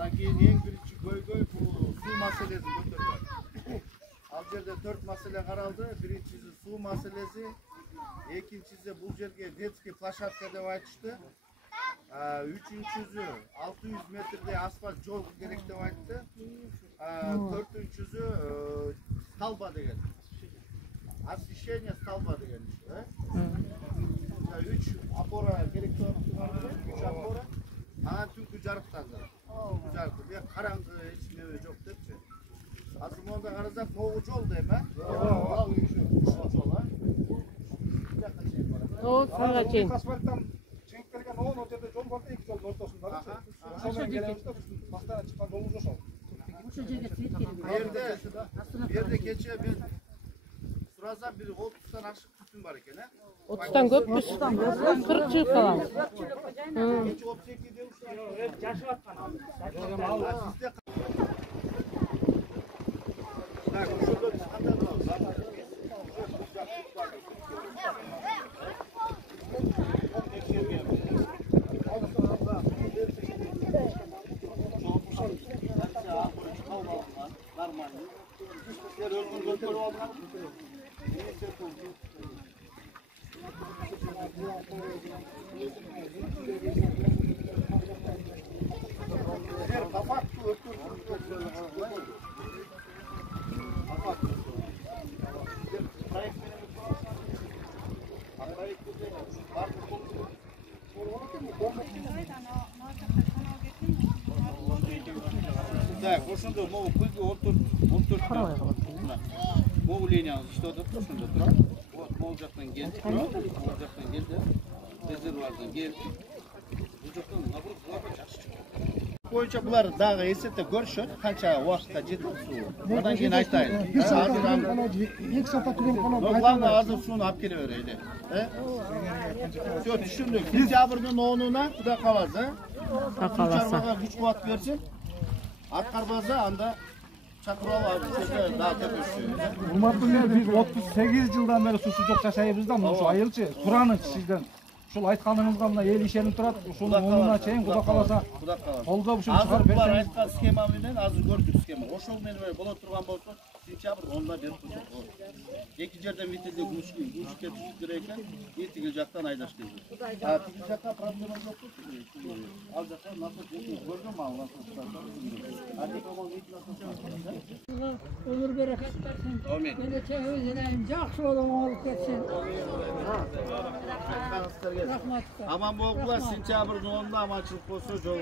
Анан кийин эң биринчи көйгөй бул суу маселесин көтөргөн. Ал жерде 4 маселе каралды. Биринчиси суу маселеси, экинчиси бул жерге детский площадка деп айтышты. Үчүнчүсү 600 метрдей асфальт жол керек деп айтты. Төртүнчүсү столба деген. Освещение столба деген. 3 опора керек деп атты. 3 опора. Анан түнкү жарыктанды. Жарыктı. Бек караңгы эч нерсе жок депчи. Азыр монда карасак могу жол дейм, ушул жол, О, сага чейин. Асфальттан чыгып келген о жерде жол бар да, 2 жолдун ортосунда. Ошол келебиз да, мактана чыккан жолубуз ошол. Ошол жерге свет керек. Bu yerde keçe ben surasam bir 30'tan aşık tütün var iken, 30'tan көппүз. 40 жыл калам. Keçe 32 demiş. Жашып аткан. Sizde так, şurada biz kandırdık. Так, ошондо могу көйгө 14 могу линияны иштеп атат, ошондо турат. Вот, могу жактан келди, могу жактан келди. Резервуардан келди. Бул жактан наоборот буларга жакшы чыкты. Боюнча булар дагы эсептеп көрүшөт, канча убакытта жетет суу. Андан кийин айтайын. Азыр аны 2 саатта түгөн калам. главное азыр сууну алып келе берели. Всё, түшүндүк. Сентябрдын 10-уна Кудай кааласа, Кааласа. Күч кубат берсин. Аткарбаса анда чакырып алып, дагы төпөшчү. Урматтуу эл, биз 38 жылдан бери суусуз жок жашайбыз да, ошо айылчы. Сураныч сизден. Ушул айтканыңызга мына эл ишенип турат. Ушуну онуна чейин Кудай кааласа колдоп ушуну чыгарып берсеңиз. Азыр берсеңиз. айткан схема менен азыр көрдүк схема. Ошол менен боло турган болсо, сентябрь 10-да берип койсок болот. Эки жерден митинде күчкө түшүп керек экен, тиги жактан айдаш керек. Тиги жакка проблема жок болсо, ал жакка насос көргөм ал Ömür bereket versin. Amin. Gelecek özlerim жақсы olan olup ketsin. Aman болgular, sentябрдын 10-da amанчылык болсо жол